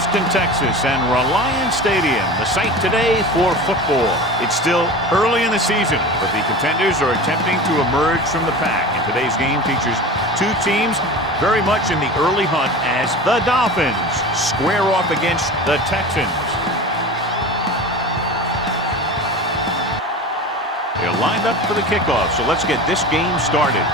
Houston, Texas, and Reliant Stadium, the site today for football. It's still early in the season, but the contenders are attempting to emerge from the pack. And today's game features two teams very much in the early hunt as the Dolphins square off against the Texans. They're lined up for the kickoff, so let's get this game started.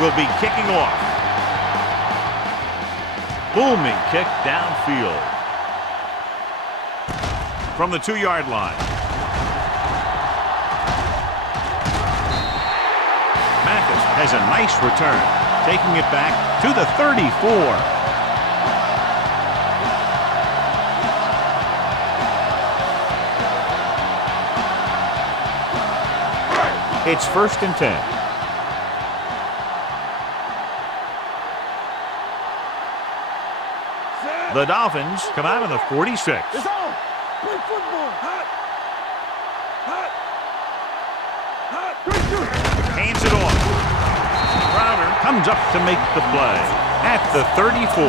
Will be kicking off. Booming kick downfield. From the 2-yard line. Mathis has a nice return, taking it back to the 34. It's 1st and 10. The Dolphins come out of the 46. It's on. Play football. Hot. Hot. Hot. Hands it off. Crowder comes up to make the play at the 34.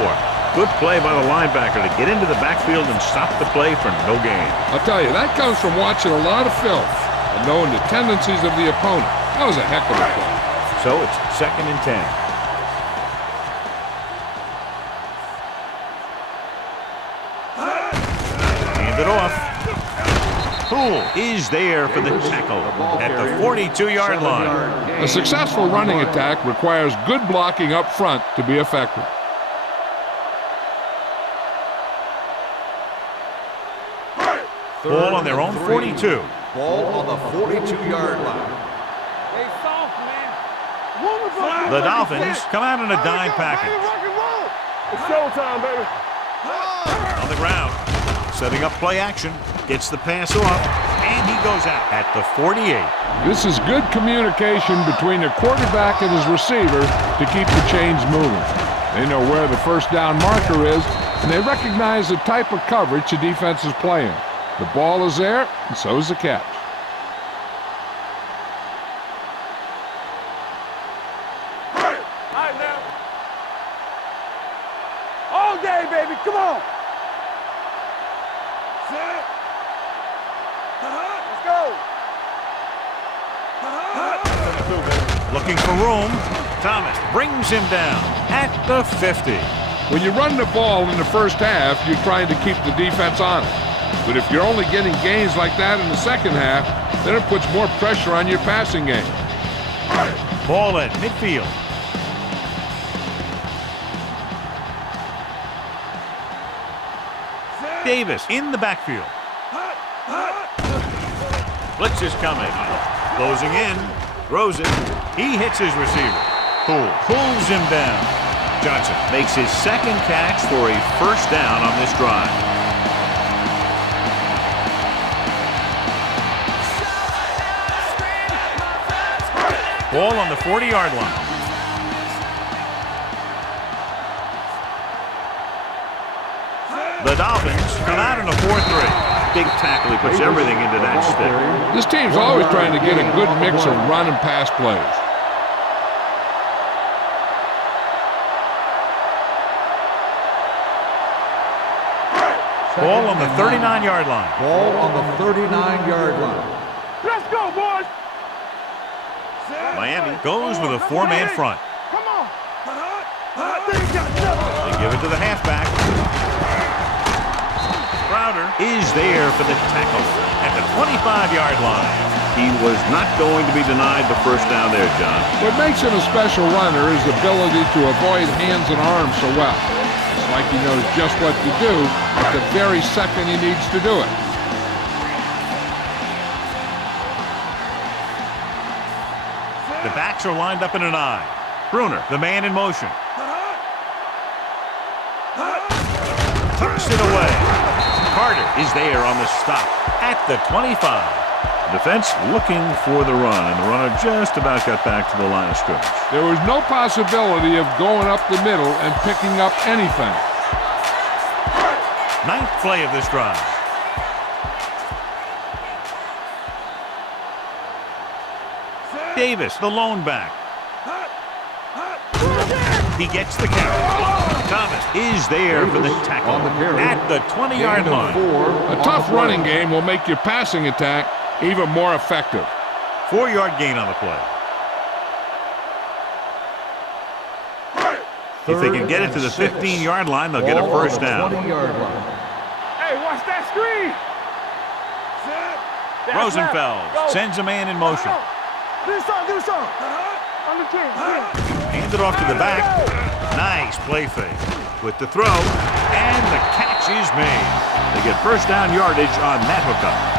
Good play by the linebacker to get into the backfield and stop the play for no gain. I'll tell you, that comes from watching a lot of film and knowing the tendencies of the opponent. That was a heck of a play. So it's 2nd and 10. It off. Poole is there for the tackle at the 42-yard line. A successful running attack requires good blocking up front to be effective. Ball on their own 42. Ball on the 42-yard line. Hey, soft, man. The Dolphins come out in a dime package. It's showtime, baby. On the ground. Setting up play action, gets the pass off, and he goes out at the 48. This is good communication between the quarterback and his receiver to keep the chains moving. They know where the first down marker is, and they recognize the type of coverage the defense is playing. The ball is there, and so is the catch. All right, now. All day, baby. Come on. Set. Let's go. Looking for room. Thomas brings him down at the 50. When you run the ball in the first half, you're trying to keep the defense on it. But if you're only getting gains like that in the second half, then it puts more pressure on your passing game. Ball at midfield. Davis in the backfield. Blitz is coming. Closing in. Throws it. He hits his receiver. Poole pulls him down. Johnson makes his 2nd catch for a 1st down on this drive. Ball on the 40-yard line. The Dolphins come out in a 4-3. Big tackle. He puts everything into that stick. This team's always trying to get a good mix of run and pass plays. Ball on the 39-yard line. Ball on the 39-yard line. Let's go, boys. Miami goes with a 4-man front. Come on. They give it to the halfback. Crowder is there for the tackle at the 25-yard line. He was not going to be denied the 1st down there, John. What makes him a special runner is the ability to avoid hands and arms so well. It's like he knows just what to do at the very second he needs to do it. The backs are lined up in an I. Bruner, the man in motion. Tucks it away. Carter is there on the stop at the 25. Defense looking for the run, and the runner just about got back to the line of scrimmage. There was no possibility of going up the middle and picking up anything. Ninth play of this drive. Davis, the lone back. He gets the carry. Thomas is there for the tackle at the 20-yard line. A tough running game will make your passing attack even more effective. 4-yard gain on the play. If they can get it to the 15-yard line, they'll get a first down. Hey, watch that screen. Rosenfeld sends a man in motion. Do something. On the team. Hands it off to the back. Nice play fake. With the throw, and the catch is made. They get first down yardage on that hookup.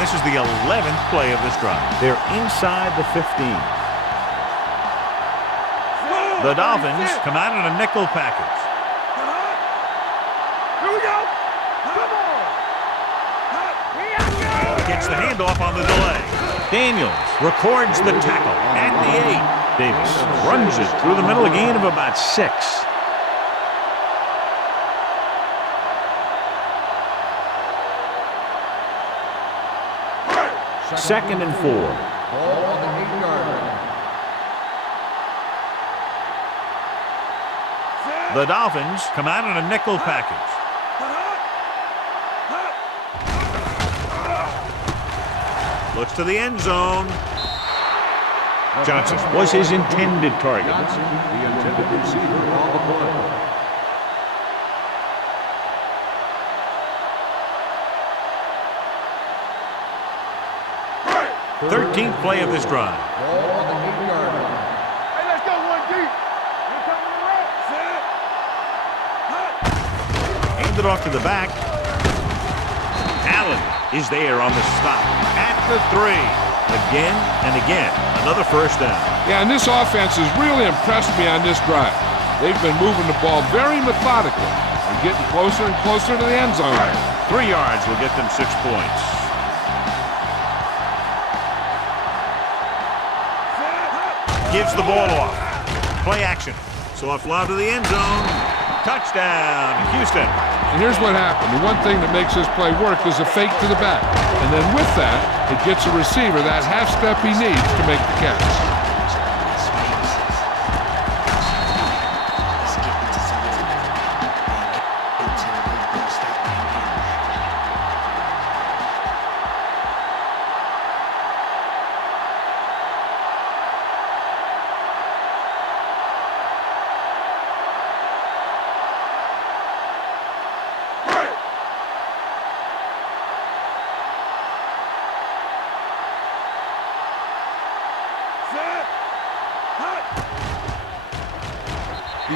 This is the 11th play of this drive. They're inside the 15. The Dolphins come out in a nickel package. Here we go. Come on. Gets the handoff on the delay. Daniels records the tackle at the 8. Davis runs it through the middle, a gain of about 6. Second and 4. Ball on the 8-yard line. The Dolphins come out in a nickel package. Looks to the end zone. Johnson was his intended target. Johnson, the intended receiver on the play. 13th play of this drive. Ball on the 8-yard line. Hey, let's go one deep. You're coming around. Hand it off to the back. Allen is there on the stop at the 3. Again and again, another first down. Yeah, and this offense has really impressed me on this drive. They've been moving the ball very methodically and getting closer and closer to the end zone. 3 yards will get them 6 points. Gives the ball off. Play action. Soft lob to the end zone. Touchdown, Houston. And here's what happened. The one thing that makes this play work is a fake to the back. And then with that, it gets a receiver that half step he needs to make the catch.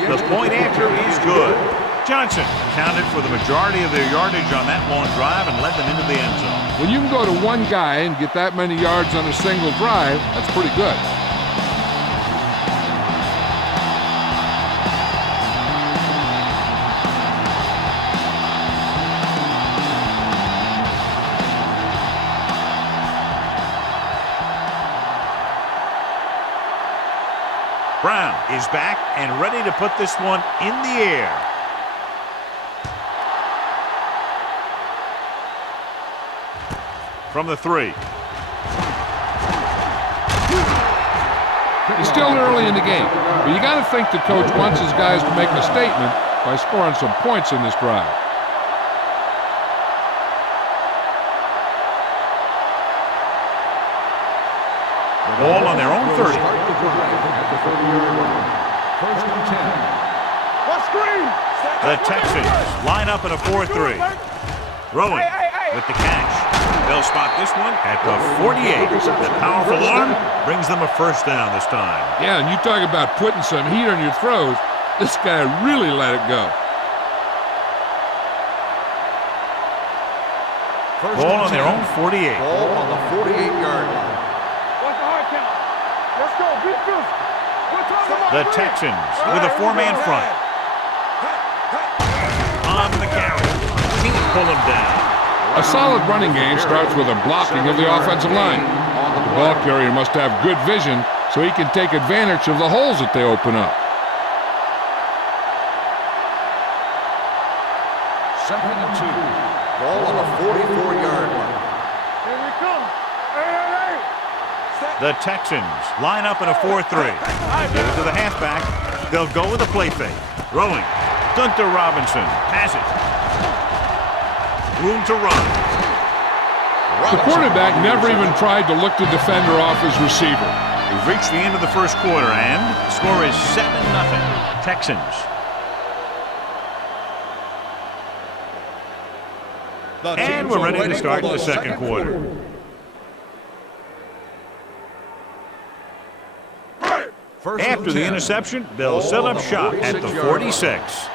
The point after is good. Johnson accounted for the majority of their yardage on that long drive and led them into the end zone. When you can go to one guy and get that many yards on a single drive, that's pretty good. Brown is back and ready to put this one in the air. From the 3. It's still early in the game, but you got to think the coach wants his guys to make a statement by scoring some points in this drive. Ball on their own 30. First and 10. What screen? The Texans line up in a 4-3. Rowan with the catch. They'll spot this one at the 48. The powerful arm brings them a first down this time. Yeah, and you talk about putting some heat on your throws. This guy really let it go. Ball on their own 48. Ball on the 48-yard line. What's the hard count? Let's go. Beat this. The Texans with a 4-man front. On the carry. Can't pull him down. A solid running game starts with a blocking of the offensive line. On The ball carrier must have good vision so he can take advantage of the holes that they open up. Second and 2. Ball on the 44-yard line. Here we come. Hey. The Texans line up in a 4-3. Give it to the halfback. They'll go with a play fake. Throwing. Gunter Robinson has it. Room to run. The quarterback never even tried to look the defender off his receiver. We've reached the end of the first quarter, and the score is 7-0. Texans. And we're ready to start the second quarter. After the interception, they'll set up shop at the 46.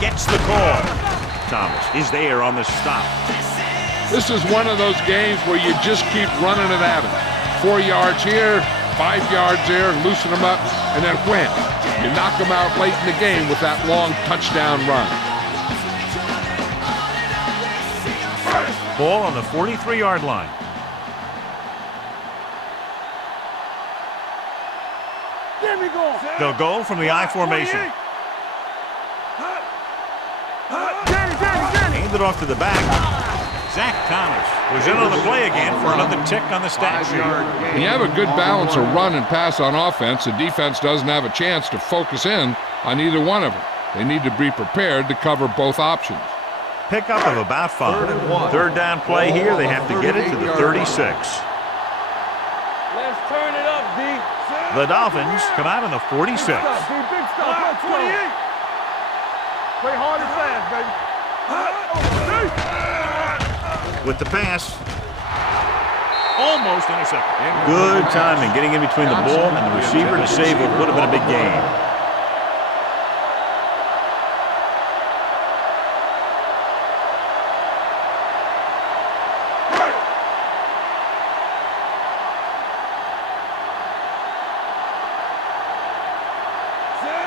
Gets the call. Thomas is there on the stop. This is one of those games where you just keep running it at him. 4 yards here, 5 yards there, loosen them up, and then win. You knock them out late in the game with that long touchdown run. Ball on the 43-yard line. They'll go from the I formation. Hand it off to the back. Zach Thomas was in on the play again for another tick on the stat sheet. When you have a good balance of run and pass on offense, the defense doesn't have a chance to focus in on either one of them. They need to be prepared to cover both options. Pickup of about 5. Third down play here. They have to get it to the 36. Let's turn it up, D. The Dolphins come out on the 46. Big stuff. 28. Play hard and fast, baby. With the pass. Almost intercepted. Good timing getting in between the ball and the receiver to save what would have been a big game.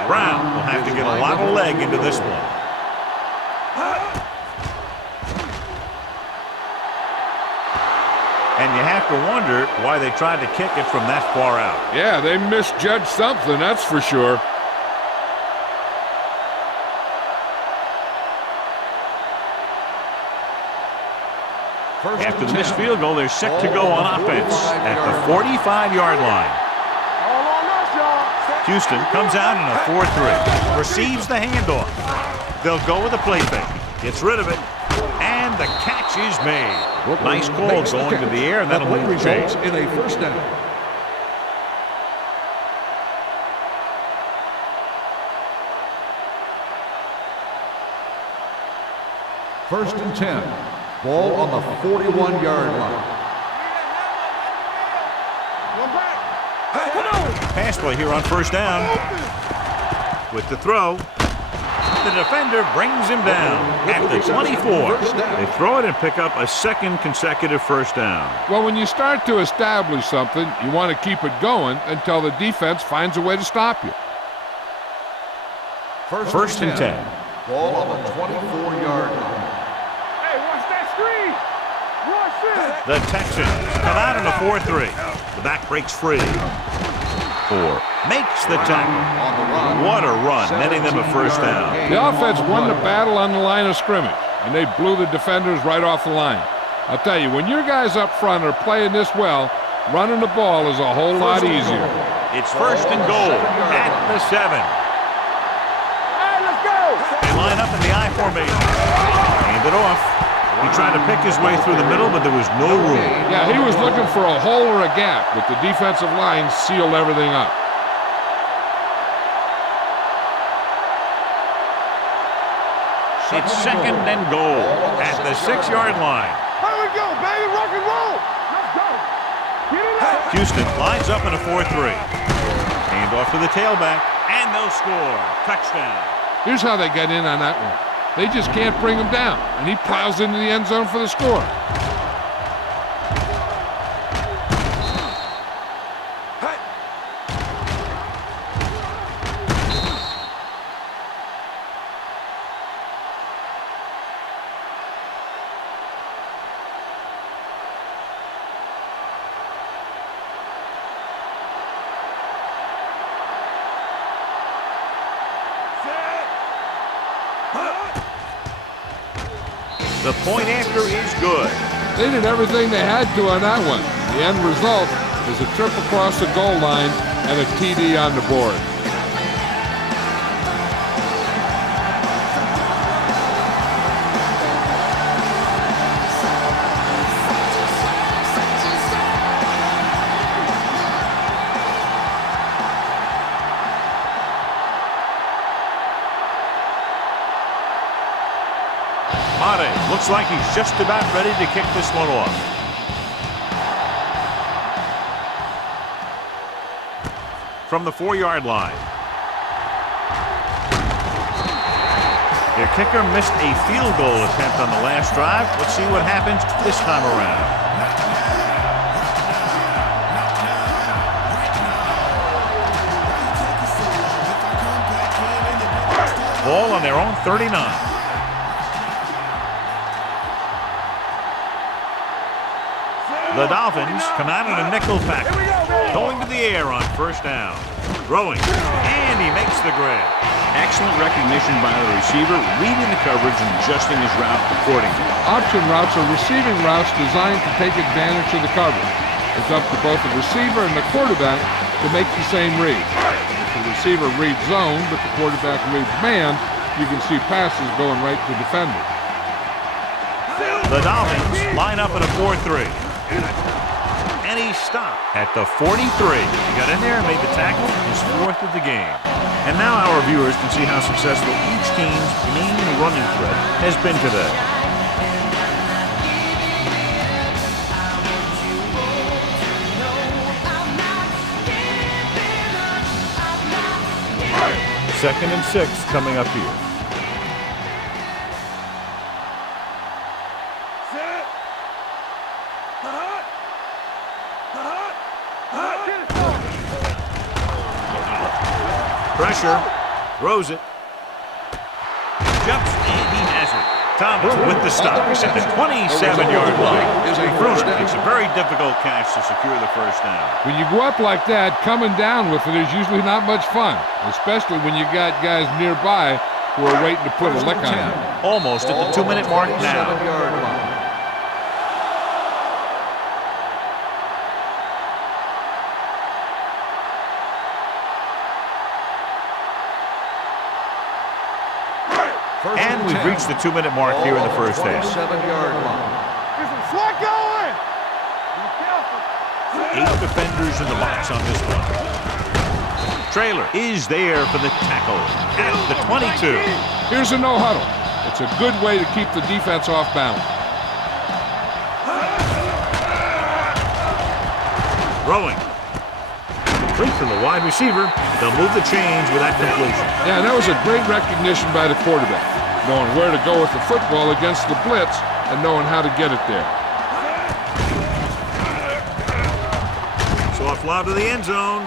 Brown will have to get a lot of leg into this one. And you have to wonder why they tried to kick it from that far out. Yeah, they misjudged something, that's for sure. After the missed field goal, they're set to go on offense at the 45-yard line. Houston comes out in a 4-3. Receives the handoff. They'll go with a play fake. Gets rid of it. And the catch is made. Nice call going to the air, and that'll move the chains. In a first down. First and 10. Ball on the 41-yard line. Pass play here on first down. With the throw. The defender brings him down at the 24. They throw it and pick up a second consecutive first down. Well, when you start to establish something, you want to keep it going until the defense finds a way to stop you. First and 10. Ball on the 24-yard line. Hey, watch that screen. Watch this. The Texans come out in a 4-3. The back breaks free. 4 makes the tackle. What a run, netting them a first down. The offense won the battle on the line of scrimmage, and they blew the defenders right off the line. I'll tell you, when your guys up front are playing this well, running the ball is a whole lot easier. It's first and goal at the 7. Hey, let's go. They line up in the I formation. Hand it off. He tried to pick his way through the middle, but there was no room. Yeah, he was looking for a hole or a gap, but the defensive line sealed everything up. It's second and goal at the 6-yard line. Here we go, baby. Rock and roll. Let's go. Get it up. Houston lines up in a 4-3. Hand off to the tailback, and they'll score. Touchdown. Here's how they get in on that one. They just can't bring him down, and he plows into the end zone for the score. The point after is good. They did everything they had to on that one. The end result is a trip across the goal line and a TD on the board. Looks like he's just about ready to kick this one off. From the 4-yard line. Their kicker missed a field goal attempt on the last drive. Let's see what happens this time around. Ball on their own 39. The Dolphins come out in a nickel package. Going to the air on first down. Throwing. And he makes the grab. Excellent recognition by the receiver, reading the coverage and adjusting his route accordingly. Option routes are receiving routes designed to take advantage of the coverage. It's up to both the receiver and the quarterback to make the same read. If the receiver reads zone, but the quarterback reads man, you can see passes going right to defenders. The Dolphins line up in a 4-3. And he stopped at the 43. He got in there and made the tackle, his 4th of the game. And now our viewers can see how successful each team's main running threat has been today. Second and 6 coming up here. Pressure, throws it, jumps, and he has it. Thomas with the stop at the 27-yard line. Bruce makes a very difficult catch to secure the first down. When you go up like that, coming down with it is usually not much fun, especially when you got guys nearby who are waiting to put a lick on you. Almost at the 2-minute mark now. And we've reached the 2-minute mark here in the first half. 7-yard line. Get some sweat going. Be careful. 8 defenders in the box on this one. Traylor is there for the tackle at the 22. Here's a no huddle. It's a good way to keep the defense off balance. Throwing. Complete from the wide receiver. They'll move the chains with that completion. Yeah, that was a great recognition by the quarterback, knowing where to go with the football against the blitz and knowing how to get it there. Soft lob to the end zone.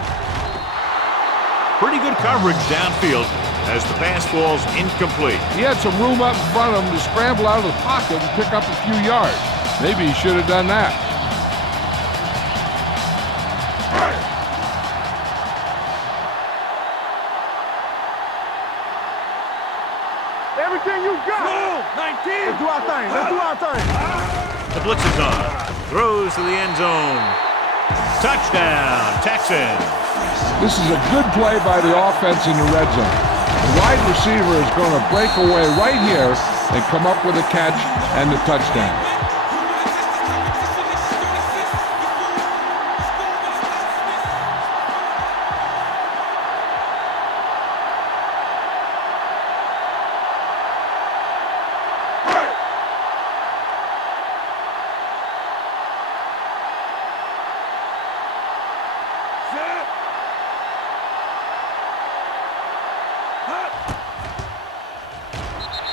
Pretty good coverage downfield as the pass falls incomplete. He had some room up in front of him to scramble out of the pocket and pick up a few yards. Maybe he should have done that. Everything you got. 19. Let's do our thing. Let's do our thing. The blitz is on. Throws to the end zone. Touchdown, Texans. This is a good play by the offense in the red zone. The wide receiver is going to break away right here and come up with a catch and the touchdown.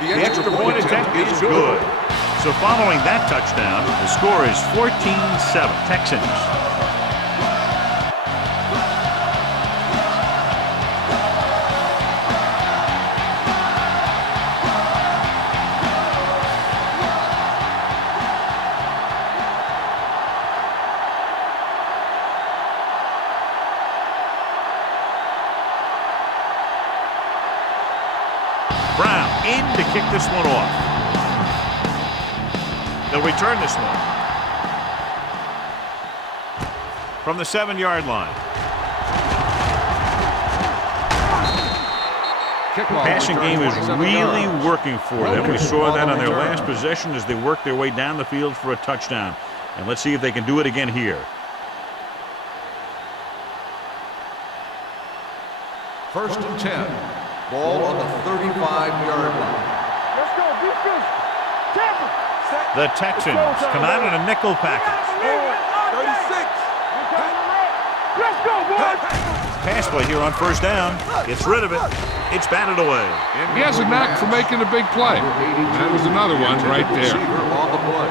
The extra point attempt is good. So following that touchdown, the score is 14-7 Texans. Brown in to kick this one off. They'll return this one. From the 7-yard line. Passing game is really working for them. We saw that on their last possession as they worked their way down the field for a touchdown. And let's see if they can do it again here. First and 10. Ball on the 35-yard line. Let's go, defense. Tackle. The Texans come out in a nickel package. 36. Let's go, boys. Pass play here on first down. Gets rid of it. It's batted away. He has a knack for making a big play. That was another one right there. On the play.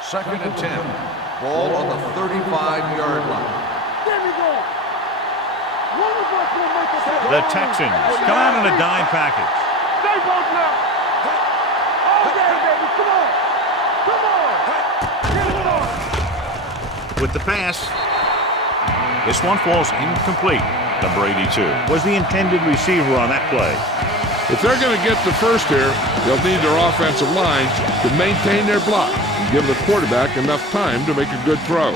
Second and 10. Ball on the 35-yard line. There we go. One of us will make a play. The Texans come out in a dime package. Stay both now. Okay, baby, come on. Come on. Get it on. With the pass. This one falls incomplete. Number 82 was the intended receiver on that play. If they're going to get the first here, they'll need their offensive line to maintain their block and give the quarterback enough time to make a good throw.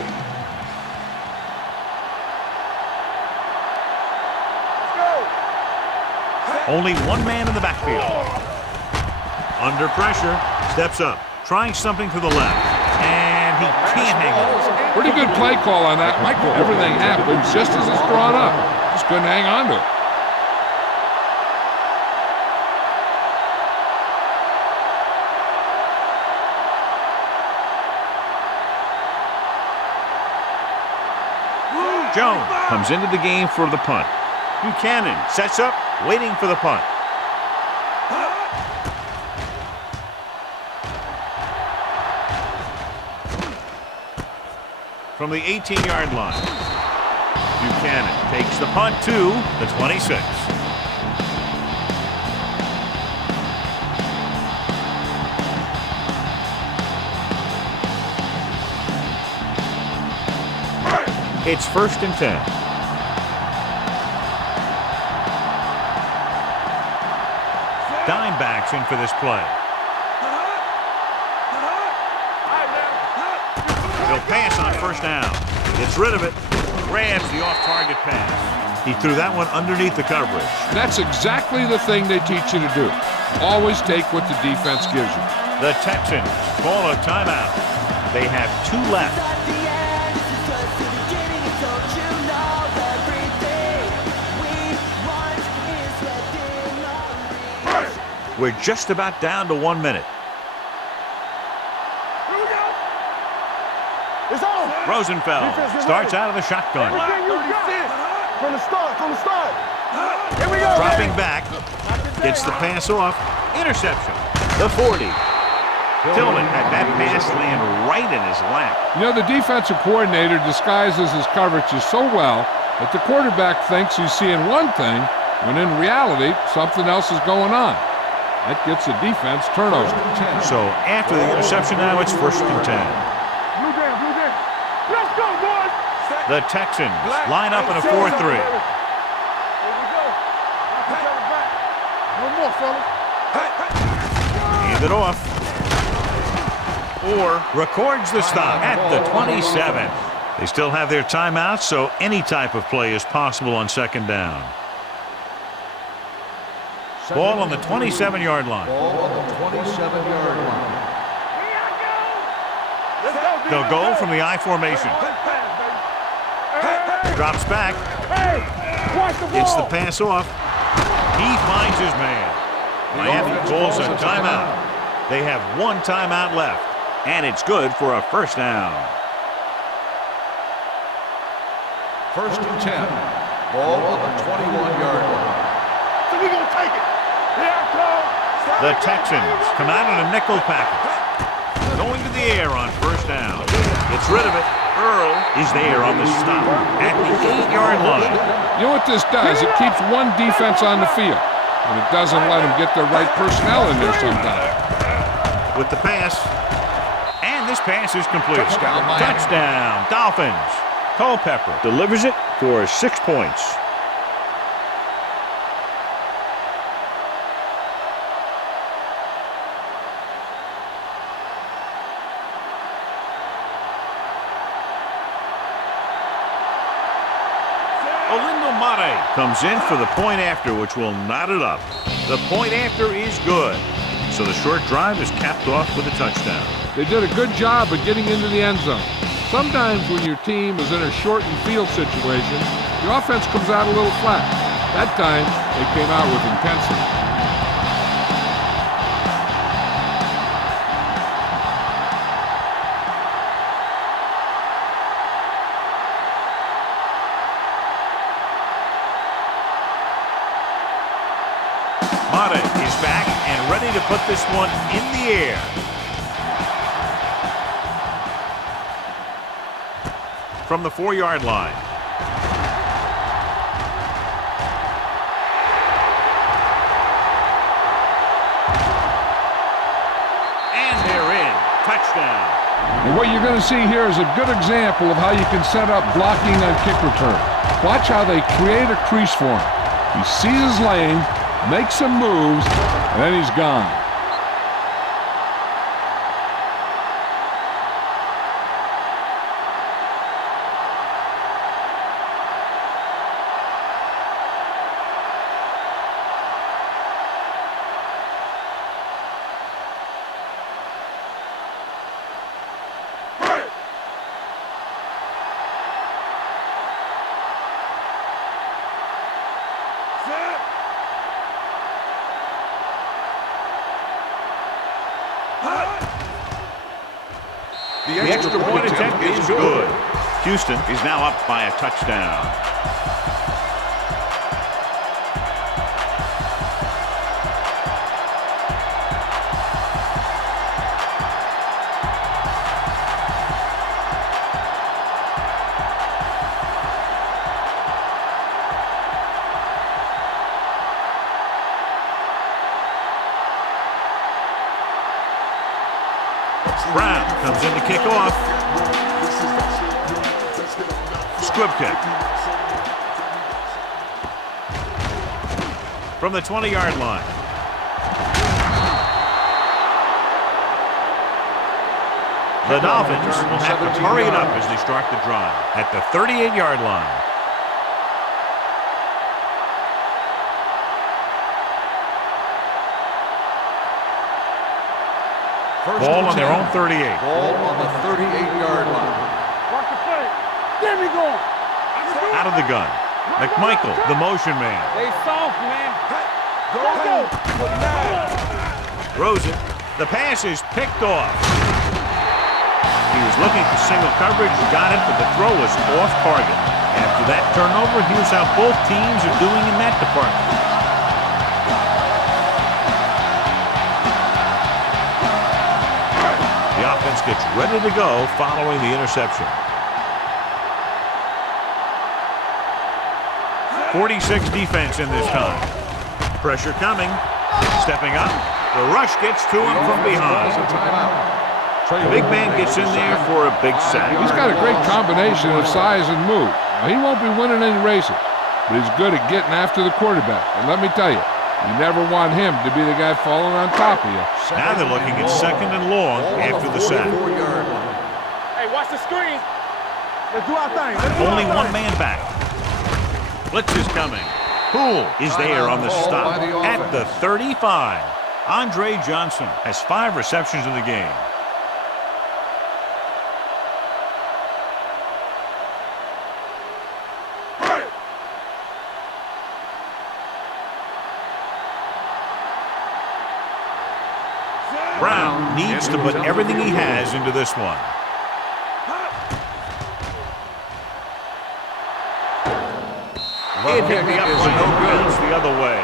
Only one man in the backfield. Under pressure, steps up, trying something to the left, and he can't hang on. Pretty good play call on that. Everything happens just as it's drawn up. Just couldn't hang on to it. Jones comes into the game for the punt. Buchanan sets up, waiting for the punt. From the 18-yard line, Buchanan takes the punt to the 26. It's first and 10. Dimebacks in for this play. He'll pass on first down. Gets rid of it. Grabs the off-target pass. He threw that one underneath the coverage. That's exactly the thing they teach you to do. Always take what the defense gives you. The Texans call a timeout. They have 2 left. We're just about down to 1 minute. Here we go. It's on. Rosenfeld starts out of the shotgun. Everything you got. From the start. Here we go. Dropping back. Gets the pass off. Interception. The 40. Tillman had that pass land right in his lap. You know, the defensive coordinator disguises his coverages so well that the quarterback thinks he's seeing one thing when in reality something else is going on. That gets the defense turnover. So after the interception now, it's first and 10. Blue down. Let's go, boys. The Texans line up in a 4-3. Here we go. One more, fellas. Hand it off. Or records the stop at the 27. They still have their timeouts, so any type of play is possible on second down. Ball on the 27-yard line. Ball on the 27-yard line. They'll go from the I formation. Drops back. Gets the pass off. He finds his man. Miami calls a timeout. They have 1 timeout left, and it's good for a first down. First and 10. Ball on the 21-yard line. So we're going to take it. The Texans come out in a nickel package. Going to the air on first down. Gets rid of it. Earl is there on the stop at the 8-yard line. You know what this does? It keeps one defense on the field, and it doesn't let them get the right personnel in there sometimes. With the pass, and this pass is complete. Touchdown, Dolphins. Culpepper delivers it for 6 points. comes in for the point after, which will knot it up. The point after is good. So the short drive is capped off with a touchdown. They did a good job of getting into the end zone. Sometimes when your team is in a shortened field situation, the offense comes out a little flat. That time, they came out with intensity. Is back and ready to put this one in the air. From the 4-yard line. And they're in. Touchdown. And what you're going to see here is a good example of how you can set up blocking on kick return. Watch how they create a crease for him. He sees his lane, makes some moves, and then he's gone. The extra point attempt is good. Houston is now up by a touchdown. Brown comes in to kick off. Squib kick. From the 20-yard line. The Dolphins will have to hurry it up as they start the drive at the 38-yard line. Ball on their own 38. Ball on the 38-yard line. Watch the play. There we go. Out of the gun. McMichael, the motion man. They soft, man. Go. Throws it. The pass is picked off. He was looking for single coverage, got it, but the throw was off target. After that turnover, here's how both teams are doing in that department. The offense gets ready to go following the interception. 46 defense in this time. Pressure coming. Stepping up. The rush gets to him from behind. The big man gets in there for a big sack. He's got a great combination of size and move. Now, he won't be winning any races, but he's good at getting after the quarterback. And let me tell you, you never want him to be the guy falling on top of you. Now they're looking at 2nd and long after the sack. Hey, watch the screen. Let's do our thing. Only one man back. Blitz is coming. Poole is there on the stop at the 35. Andre Johnson has 5 receptions in the game. Brown needs to put everything he has into this one. It hit the upright and bounce the other way.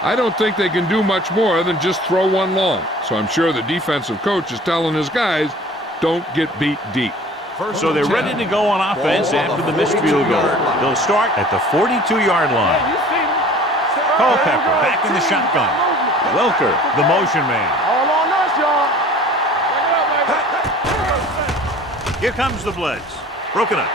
I don't think they can do much more than just throw one long. So I'm sure the defensive coach is telling his guys, don't get beat deep. So they're ready to go on offense after the missed field goal. They'll start at the 42-yard line. Culpepper back in the shotgun. Welker, the motion man. All on us, y'all. Here comes the blitz. Broken up.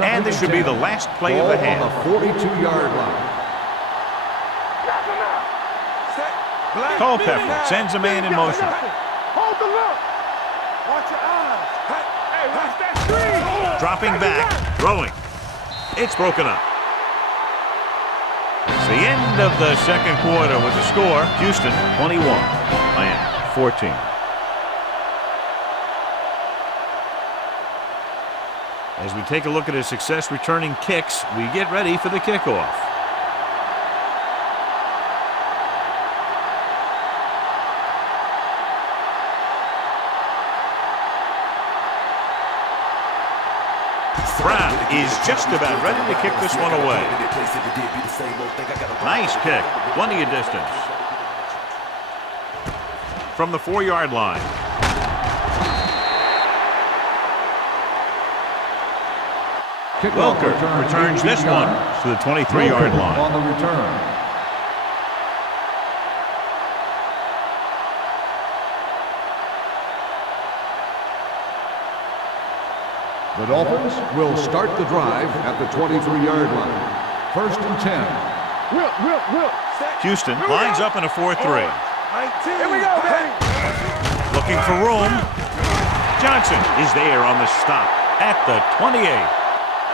And this should be the last play of the half. On the 42-yard line. Culpepper sends a man in motion. Hold the look. Watch your eyes. Hey, watch that screen. Dropping back, throwing. It's broken up. It's the end of the second quarter with the score. Houston 21, Miami 14. As we take a look at his success returning kicks, we get ready for the kickoff. Brown is just about ready to kick this one away. Nice kick, plenty of distance. From the 4-yard line. Welker returns this one to the 23-yard line. On the return. The Dolphins will start the drive at the 23-yard line. 1st and 10. Will. Houston lines up in a 4-3. Here we go, baby. Looking for room. Johnson is there on the stop at the 28.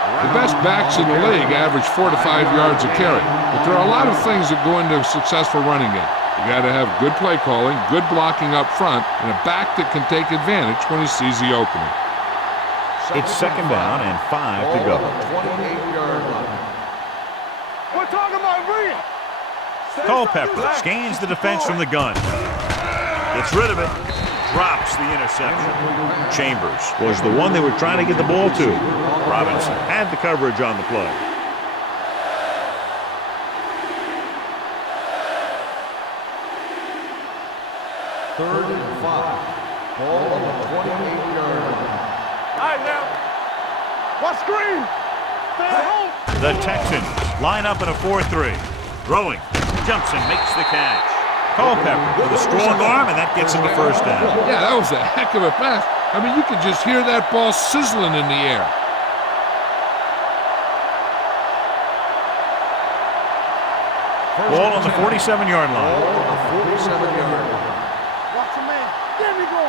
The best backs in the league average 4 to 5 yards a carry, but there are a lot of things that go into a successful running game. You got to have good play calling, good blocking up front, and a back that can take advantage when he sees the opening. It's 2nd down and 5 to go. 28-yard line. We're talking about real. Culpepper scans the defense from the gun. Gets rid of it. Drops the interception. Chambers was the one they were trying to get the ball to. Robinson had the coverage on the play. Third and 5. Ball on the 28-yard line. All right, now. What screen? Stay home. The Texans line up in a 4-3. Throwing. Jumps and makes the catch. Culpepper with a strong arm, and that gets him the 1st down. Yeah, that was a heck of a pass. I mean, you could just hear that ball sizzling in the air. Ball on the 47-yard line. Ball on the 47-yard line. Watch your man. There we go.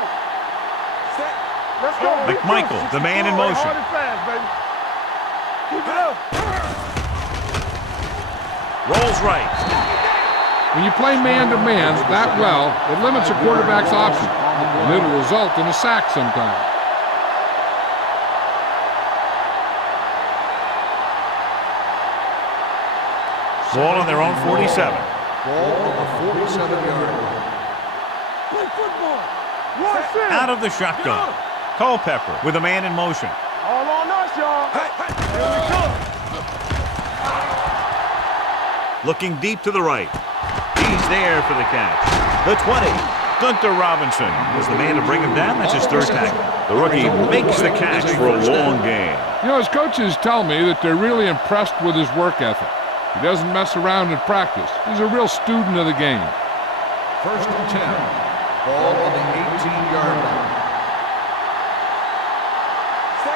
Set. Let's go. McMichael, the man in motion. Hard and fast, baby. Keep it up. Rolls right. When you play man-to-man that well, it limits a quarterback's options, and it'll result in a sack sometimes. Ball on their own 47. Ball on the 47-yard line. Play football. Watch it. Out of the shotgun. Culpepper with a man in motion. All on us, y'all. Here we go. Looking deep to the right. He's there for the catch. The 20. Gunter Robinson was the man to bring him down. That's his 3rd tackle. The rookie makes the catch for a long gain. You know, his coaches tell me that they're really impressed with his work ethic. He doesn't mess around in practice. He's a real student of the game. 1st and 10. Ball on the 18-yard line.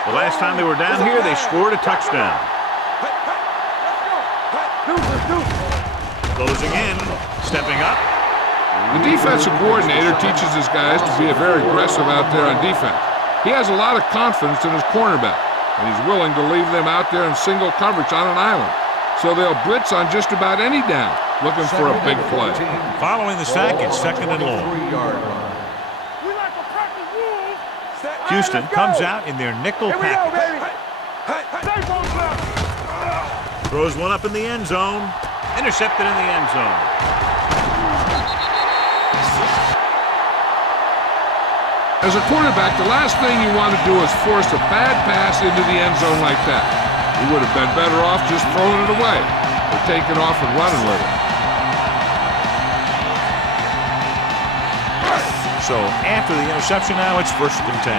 The last time they were down here, they scored a touchdown. Closing in, stepping up. The defensive coordinator teaches his guys to be very aggressive out there on defense. He has a lot of confidence in his cornerback, and he's willing to leave them out there in single coverage on an island. So they'll blitz on just about any down, looking for a big play. Following the sack, it's 2nd and long. We like to practice rules. Houston comes out in their nickel Here we go, package. baby. Stay close now. Throws one up in the end zone. Intercepted in the end zone. As a quarterback, the last thing you want to do is force a bad pass into the end zone like that. He would have been better off just throwing it away or taking off and running with it. So after the interception now, it's 1st and 10.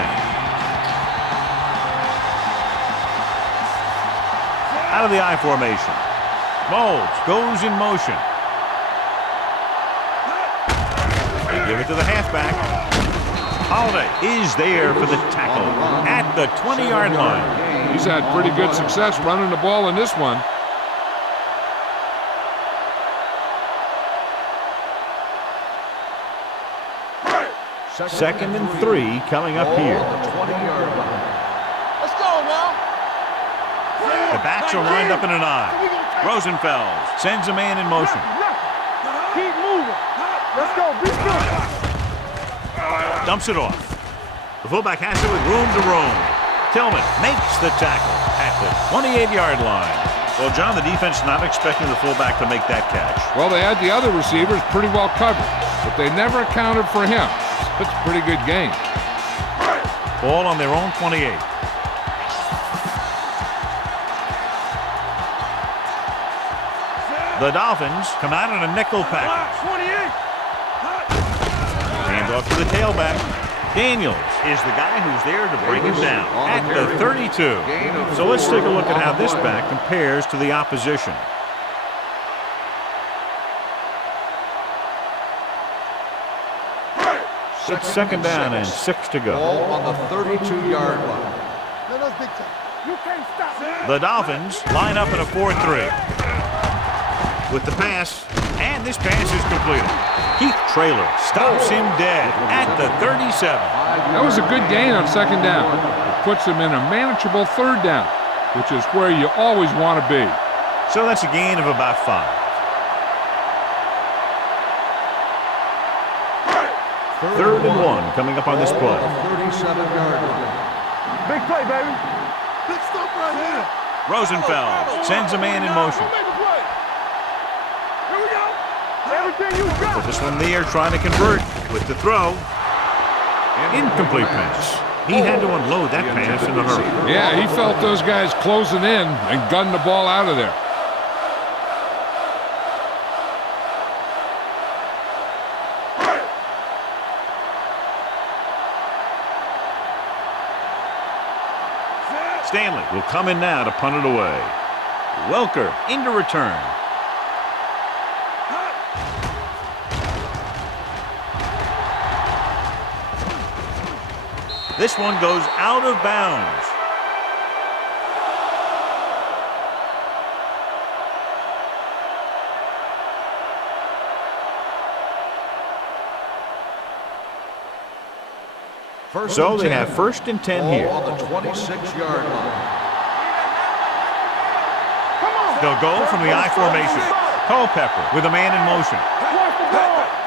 Out of the I formation. Moulds goes in motion. They give it to the halfback. Holiday is there for the tackle at the 20-yard line. He's had pretty good success running the ball in this one. Second and 3 coming up here. Let's go now. The backs are lined up in an I. Rosenfeld sends a man in motion. Keep moving. Let's go. Be good. Dumps it off. The fullback has it with room to roam. Tillman makes the tackle at the 28-yard line. Well, John, the defense not expecting the fullback to make that catch. Well, they had the other receivers pretty well covered, but they never accounted for him. It's a pretty good game. Ball on their own 28. The Dolphins come out in a nickel package. 28. Hand off to the tailback. Daniels is the guy who's there to bring him down at the 32. So let's take a look at how this back compares to the opposition. It's second down and 6 to go. Ball on the 32-yard line. Let us big time. You can't stop me. The Dolphins line up in a 4-3. With the pass, and this pass is completed. Keith Traylor stops him dead at the 37. That was a good gain on second down. It puts him in a manageable third down, which is where you always want to be. So that's a gain of about 5. Third and 1 coming up on this play. 37-yard line. Big play, baby. Big stuff right here. Rosenfeld sends a man in motion. Make a play. Here we go. Everything you got. Put this one there, trying to convert with the throw. Incomplete pass. He had to unload that pass in a hurry. Yeah, he felt those guys closing in and gunned the ball out of there. Stanley will come in now to punt it away. Welker into return. This one goes out of bounds. So they have first and 10 here. On the 26-yard line. They'll go from the I formation. Culpepper with a man in motion.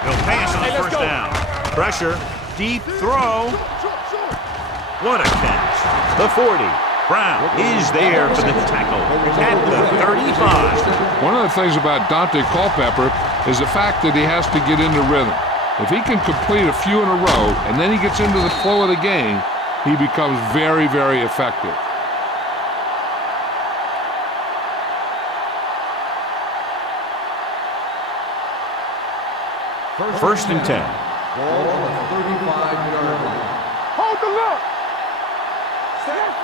They'll pass on the first down. Pressure, deep throw. What a catch. The 40. Brown is there for the tackle at the 35. One of the things about Dante Culpepper is the fact that he has to get into rhythm. If he can complete a few in a row and then he gets into the flow of the game, he becomes very, very effective. First and 10. Ball on the 35-yard line. Hold the look.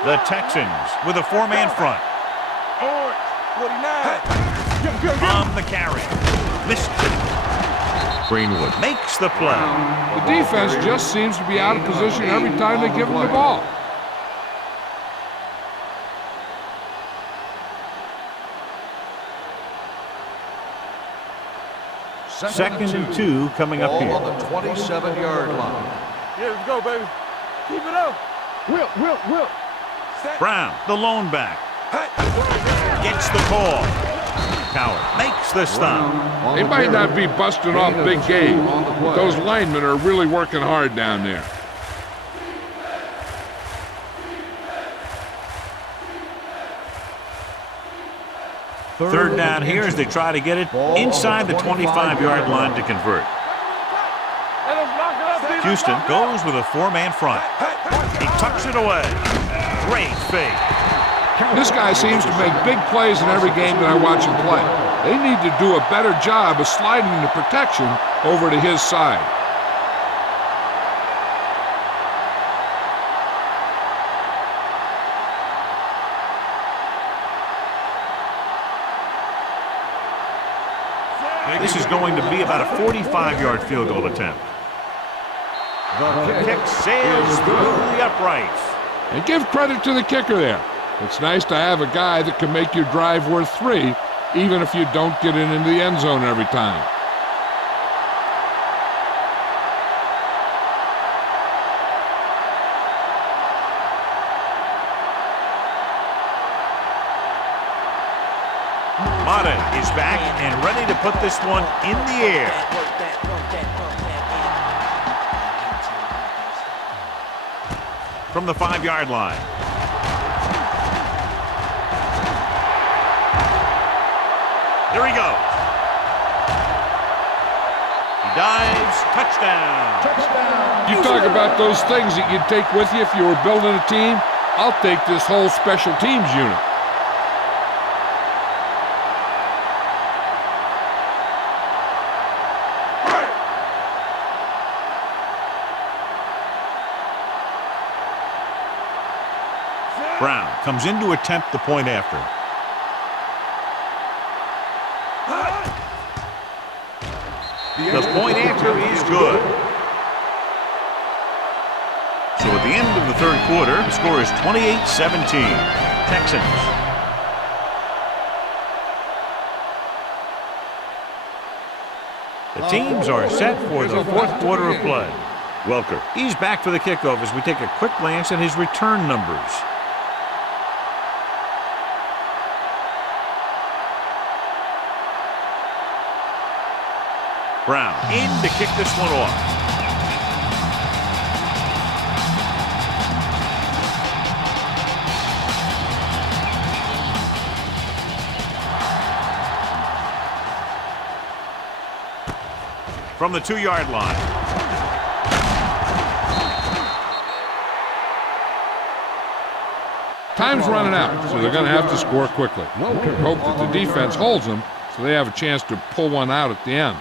The Texans with a 4-man front. Orange, 49. On the carry. Missed it. Greenwood makes the play. The defense just seems to be out of position every time they give him the ball. Second and 2 coming up Ball here. on the 27-yard line. Yeah, let's go, baby. Keep it up. Will. Brown, the lone back. Gets the call. Coward makes the stop. They might not be busting off big game, but those linemen are really working hard down there. Third down here as they try to get it inside the 25-yard line to convert. Houston goes with a 4-man front. He tucks it away. Great fake. This guy seems to make big plays in every game that I watch him play. They need to do a better job of sliding the protection over to his side. This is going to be about a 45-yard field goal attempt. The kick sails through the uprights. And give credit to the kicker there. It's nice to have a guy that can make your drive worth 3, even if you don't get it into the end zone every time. Madden is back and ready to put this one in the air. From the 5-yard line. There he goes. He dives. Touchdown. You talk about those things that you'd take with you if you were building a team. I'll take this whole special teams unit. Brown comes in to attempt the point after. The point after is good. So at the end of the third quarter, the score is 28-17. Texans. The teams are set for the fourth quarter of play. Welker, he's back for the kickoff as we take a quick glance at his return numbers. Brown in to kick this one off. From the 2-yard line. Time's running out, so they're going to have to score quickly. Hope that the defense holds them so they have a chance to pull one out at the end.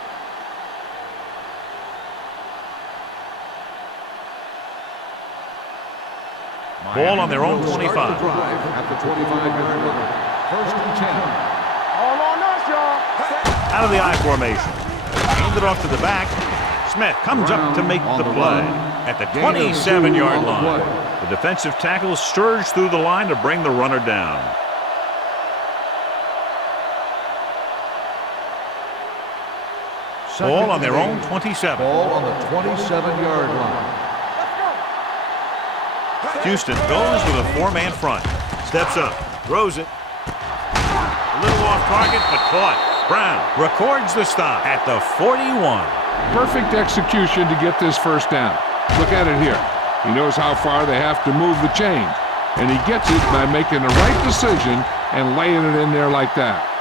Ball on their own 25. At the 25-yard line. First and 10. All on us, y'all. Out of the I formation. Hand it off to the back. Smith comes up to make the play at the 27-yard line. The defensive tackle surged through the line to bring the runner down. Ball on their own 27. Ball on the 27-yard line. Houston goes with a 4-man front. Steps up, throws it. A little off target, but caught. Brown records the stop at the 41. Perfect execution to get this first down. Look at it here. He knows how far they have to move the chains, and he gets it by making the right decision and laying it in there like that.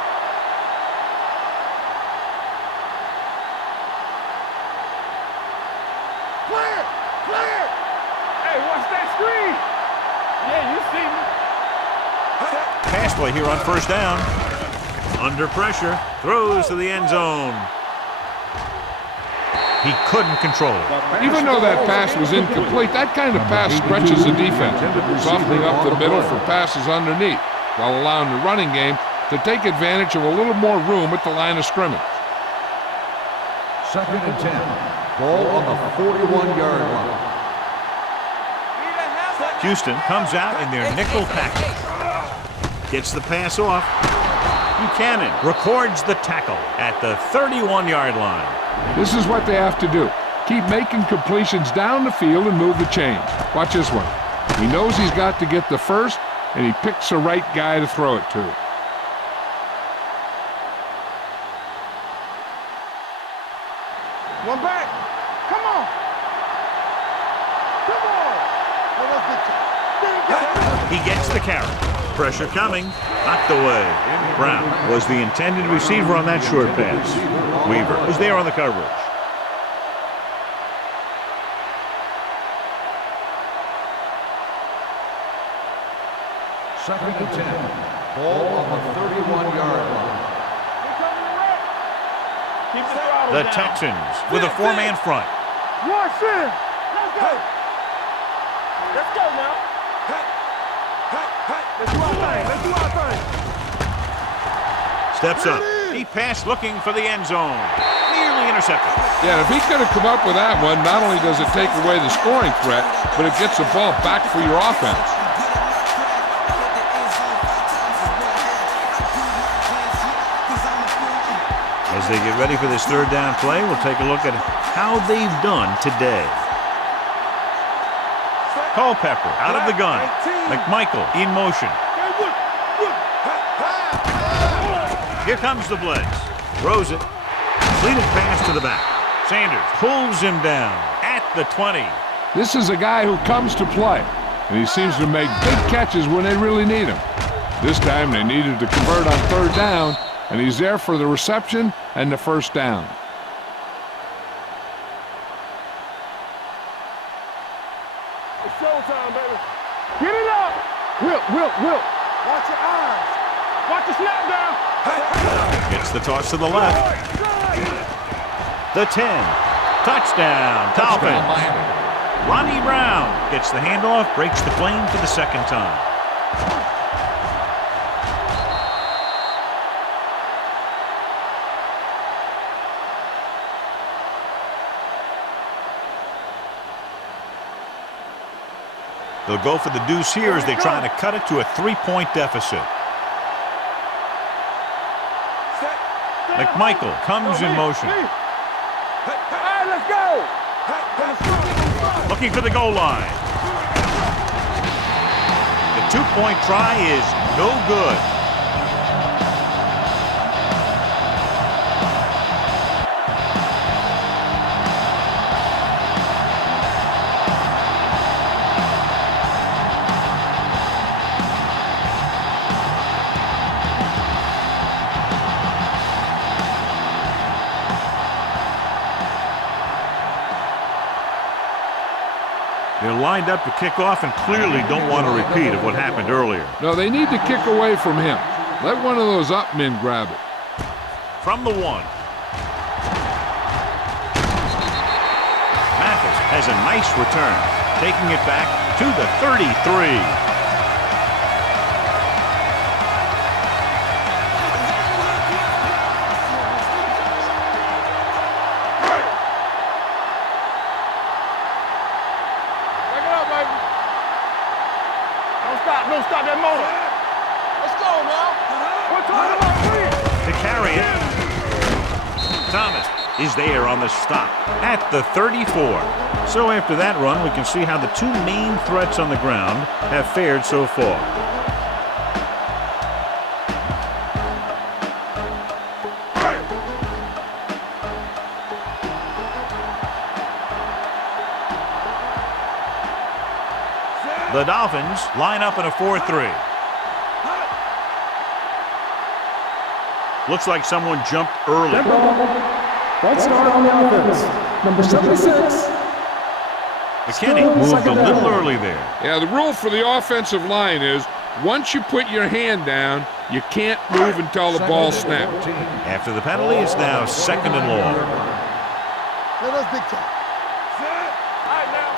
Pass play here on first down. Under pressure, throws to the end zone. He couldn't control it. Even though that pass was incomplete, that kind of pass stretches the defense, softening up the middle for passes underneath, while allowing the running game to take advantage of a little more room at the line of scrimmage. Second and 10. Ball on the 41-yard line. Houston comes out in their nickel package. Gets the pass off. Buchanan records the tackle at the 31-yard line. This is what they have to do. Keep making completions down the field and move the chains. Watch this one. He knows he's got to get the first, and he picks the right guy to throw it to. One back. Come on. Come on. He gets the carry. Pressure coming. Knocked away. Brown was the intended receiver on that short pass. Weaver was there on the coverage. Second and 10. Ball on the 31-yard line. The Texans with a 4-man front. Rush in. Let's go. Let's go now. Let's do our thing. Let's do our thing. Steps up. He passed looking for the end zone. Nearly intercepted. Yeah, if he could have come up with that one, not only does it take away the scoring threat, but it gets the ball back for your offense. As they get ready for this third down play, we'll take a look at how they've done today. Culpepper out of the gun. McMichael in motion. Here comes the blitz. Throws it. Completed pass to the back. Sanders pulls him down at the 20. This is a guy who comes to play, and he seems to make big catches when they really need him. This time they needed to convert on third down, and he's there for the reception and the first down. It's showtime, baby. Get it up. Wilt. Watch your eyes. Watch the snap down. Gets the toss to the left. The 10. Touchdown, Dolphins. Ronnie Brown gets the handoff, breaks the plane for the second time. They'll go for the deuce here as they try to cut it to a 3-point deficit. McMichael comes in motion. Hey, let's go. Looking for the goal line. The 2-point try is no good. They're lined up to kick off and clearly don't want a repeat of what happened earlier. No, they need to kick away from him. Let one of those up men grab it. From the 1. Mathis has a nice return, taking it back to the 33. Don't stop that motor. Let's go, man. We're talking about 3. To carry it. Thomas is there on the stop at the 34. So after that run, we can see how the two main threats on the ground have fared so far. The Dolphins line up in a 4-3. Looks like someone jumped early. Let's start on the offense. Number 76. McKinney moved a little early there. Yeah, the rule for the offensive line is once you put your hand down, you can't move until the ball snaps. After the penalty, it's now 2nd and long. That's big time. All right, now.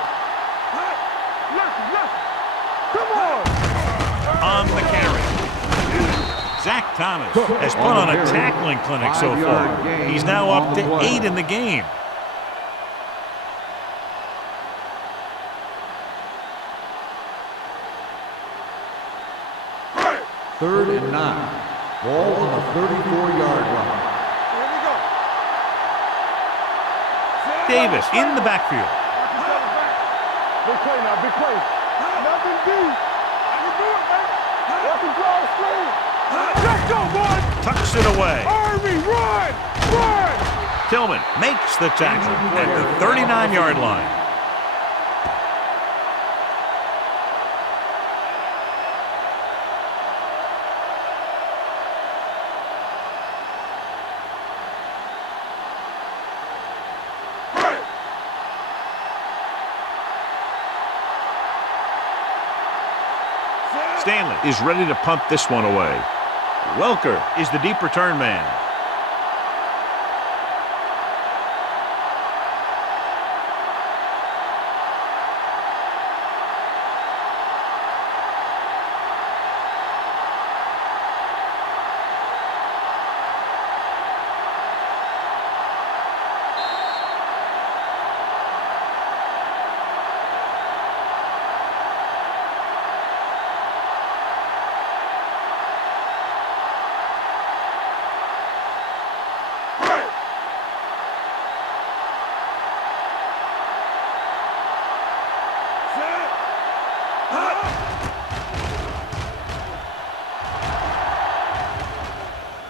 Listen. Come on. On the carry. Zach Thomas has put on a tackling clinic so far. He's now up to 8 in the game. Third and 9. Ball on the 34-yard line. Here we go. Davis in the backfield. Big play now, big play. Nothing deep. I can do it, man. Watch him draw a screen. Let's go, boys. Tucks it away. Army, run! Tillman makes the tackle at the 39-yard line. Stanley is ready to punt this one away. Welker is the deep return man.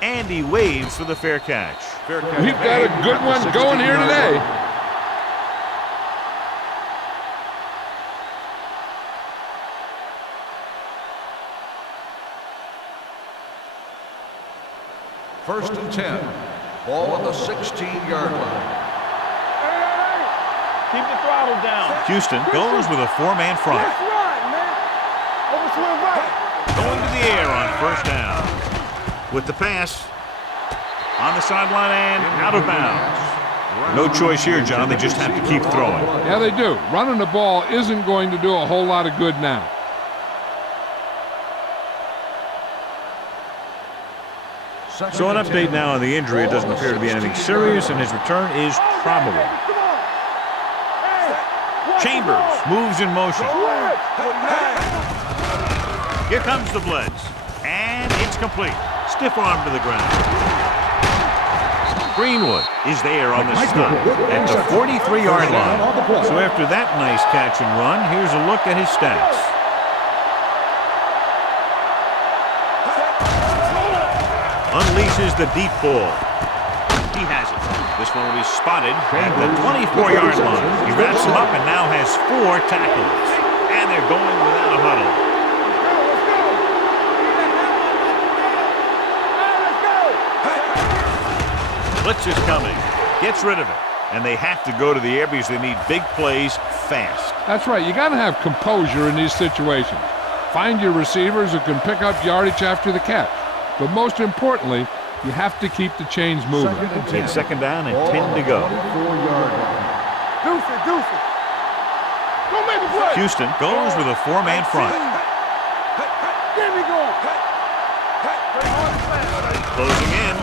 And he waves for the fair catch. We've got a good one going here today. First and 10. Ball on the 16-yard line. Keep the throttle down. Houston goes with a four-man front. That's right, man. Overswing right. Going to the air on first down. With the pass on the sideline and out of bounds. No choice here, John. They just have to keep throwing. Yeah, they do. Running the ball isn't going to do a whole lot of good now. So an update now on the injury. It doesn't appear to be anything serious, and his return is probable. Chambers moves in motion. Here comes the blitz. And it's complete. Stiff arm to the ground. Greenwood is there on the stop at the 43-yard line. So after that nice catch and run, here's a look at his stats. Unleashes the deep ball. He has it. This one will be spotted at the 24-yard line. He wraps him up and now has 4 tackles. And they're going without a huddle. Blitz is coming. Gets rid of it. And they have to go to the air because they need big plays fast. That's right. You got to have composure in these situations. Find your receivers who can pick up yardage after the catch. But most importantly, you have to keep the chains moving. It's second down and 10 to go. Deuce. Go make the play. Houston goes with a four-man front. Get me going. Closing in.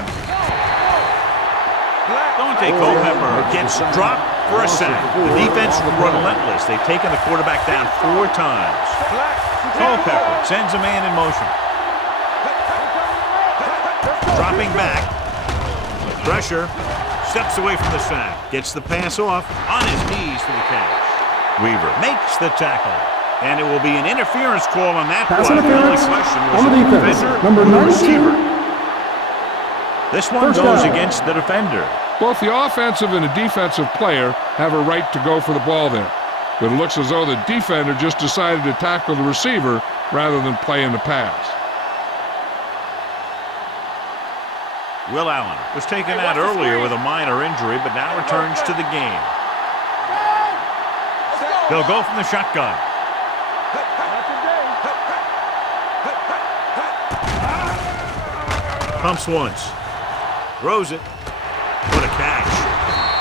Dante Culpepper gets dropped for a sack. The defense relentless. They've taken the quarterback down 4 times. Culpepper sends a man in motion. Dropping back. Pressure. Steps away from the sack. Gets the pass off on his knees for the catch. Weaver makes the tackle. And it will be an interference call on that Pass play. interference The only question was on the the defense. defender Number or the 92. receiver. This one First goes down. against the defender. Both the offensive and the defensive player have a right to go for the ball there. But it looks as though the defender just decided to tackle the receiver rather than play in the pass. Will Allen was taken out earlier with a minor injury, but now returns to the game. They'll go from the shotgun. Pumps once. Throws it. What a catch.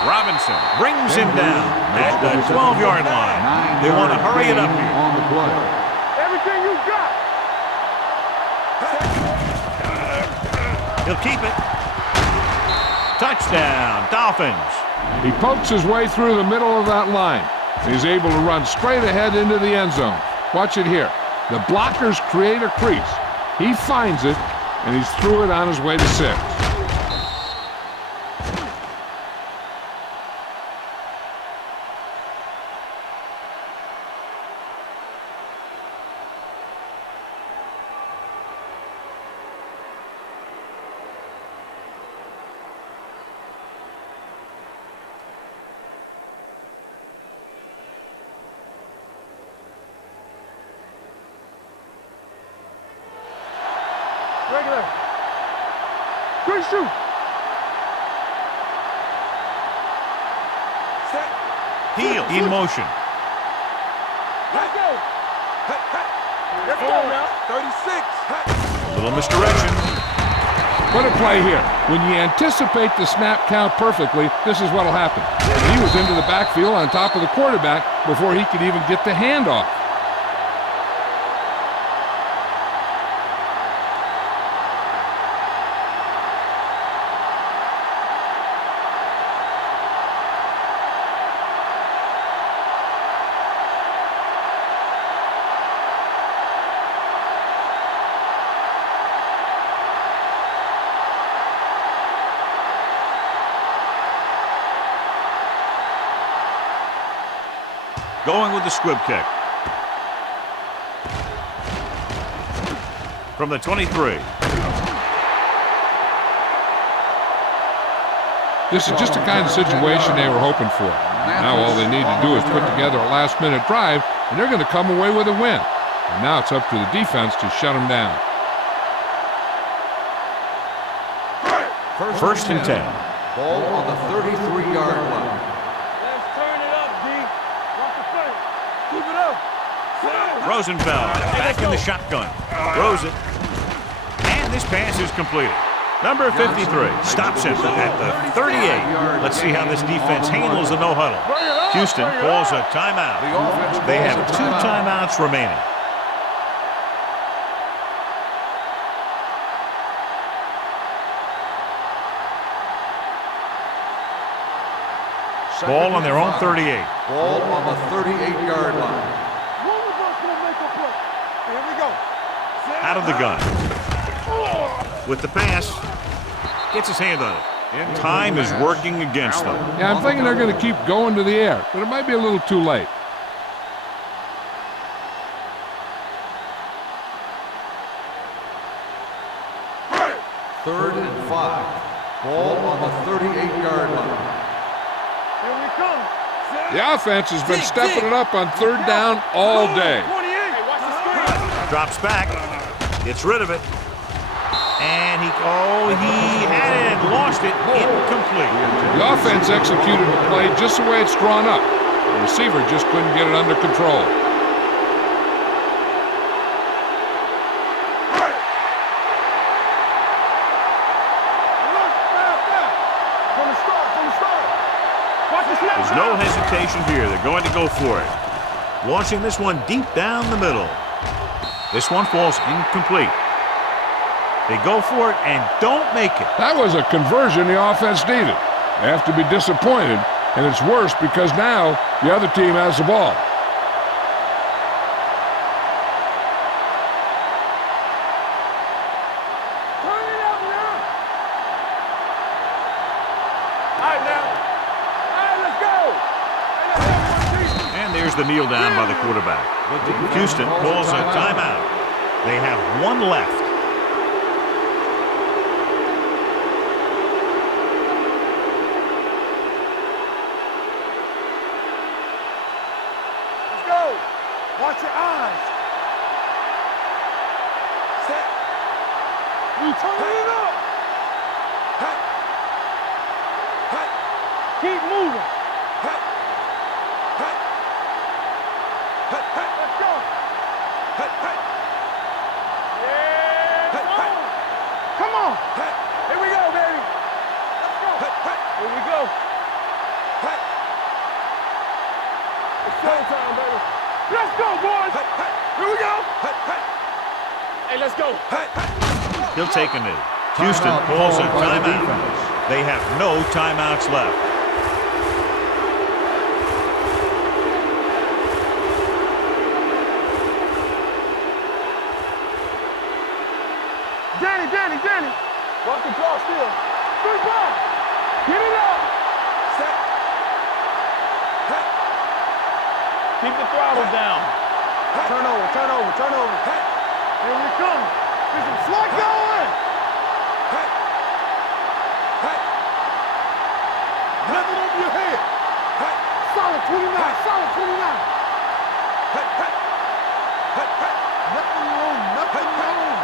Robinson brings him down at the 12-yard line. They want to hurry it up here. On the play. Everything you got. He'll keep it. Touchdown, Dolphins. He pokes his way through the middle of that line. He's able to run straight ahead into the end zone. Watch it here. The blockers create a crease. He finds it, and he's through it on his way to 6. Regular. Good shoot. Heel in motion. Let's go. Let's go now. 36. Little misdirection. What a play here. When you anticipate the snap count perfectly, this is what will happen. He was into the backfield on top of the quarterback before he could even get the handoff. Going with the squib kick. From the 23. This is just the kind of situation they were hoping for. Now all they need to do is put together a last-minute drive, and they're going to come away with a win. And now it's up to the defense to shut them down. First and 10. Ball on the 33-yard line. Let's turn it up, D. Watch the play. Keep it up. Rosenfeld back in the shotgun. Throws it. And this pass is completed. Number 53 stops him at the 38. Let's see how this defense handles the no-huddle. Houston calls a timeout. They have 2 timeouts remaining. Ball on their own 38. Ball on the 38-yard line. One of us will make a play. Here we go. Out of the gun. With the pass. Gets his hand on it. Time is working against them. Yeah, I'm thinking they're going to keep going to the air, but it might be a little too late. Third and 5. Ball on the 38-yard line. Here we come. The offense has been stepping it up on third down all day. 28. Hey, watch the screen. Drops back. Gets rid of it. And he had it and lost it. Incomplete. The offense executed the play just the way it's drawn up. The receiver just couldn't get it under control. There's no hesitation here. They're going to go for it. Launching this one deep down the middle. This one falls incomplete. They go for it and don't make it. That was a conversion the offense needed. They have to be disappointed, and it's worse because now the other team has the ball. Turn it up now. All right, now. All right, let's go. And there's the kneel down by the quarterback. Houston calls a timeout. They have 1 left. Watch your eyes. Set. We turn it up. Hey. Hey. Keep moving. Hey. Hey. Hey. Hey. Let's go. Hey. Hey. Yeah. Hey. Hey. Come on. Hey. Here we go, baby. Let's go. Hey. Hey. Here we go. Hey. It's showtime, baby. Let's go, boys! Hey, hey. Here we go! Hey, hey. Hey, let's go! Hey, hey. He'll take a knee. Houston calls a timeout. They have no timeouts left. Danny! Walk the draw still. Good ball! Get it up! Set. Hey. Keep the throttle down. Hey. Turn over. Hey. Here we come. There's some slug going. Hey. Hey. Nothing over your head. Hey. Solid 29. Hey. Solid 29. Hey. Hey. Hey. Hey. Nothing wrong.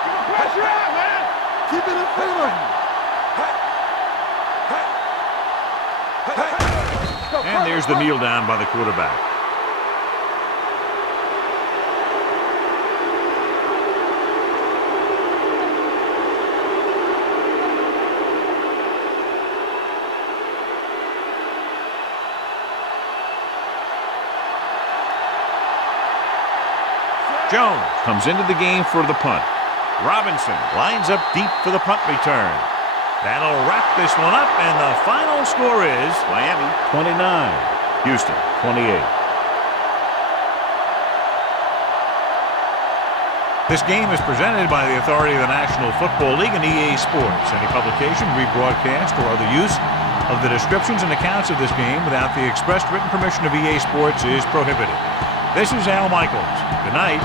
Get the pressure out, man. Keep it in front of you. Hey. Hey. Hey. Hey. And there's the kneel down by the quarterback. Jones comes into the game for the punt. Robinson lines up deep for the punt return. That'll wrap this one up, and the final score is Miami 29, Houston 28. This game is presented by the authority of the National Football League and EA Sports. Any publication, rebroadcast, or other use of the descriptions and accounts of this game without the expressed written permission of EA Sports is prohibited. This is Al Michaels. Good night.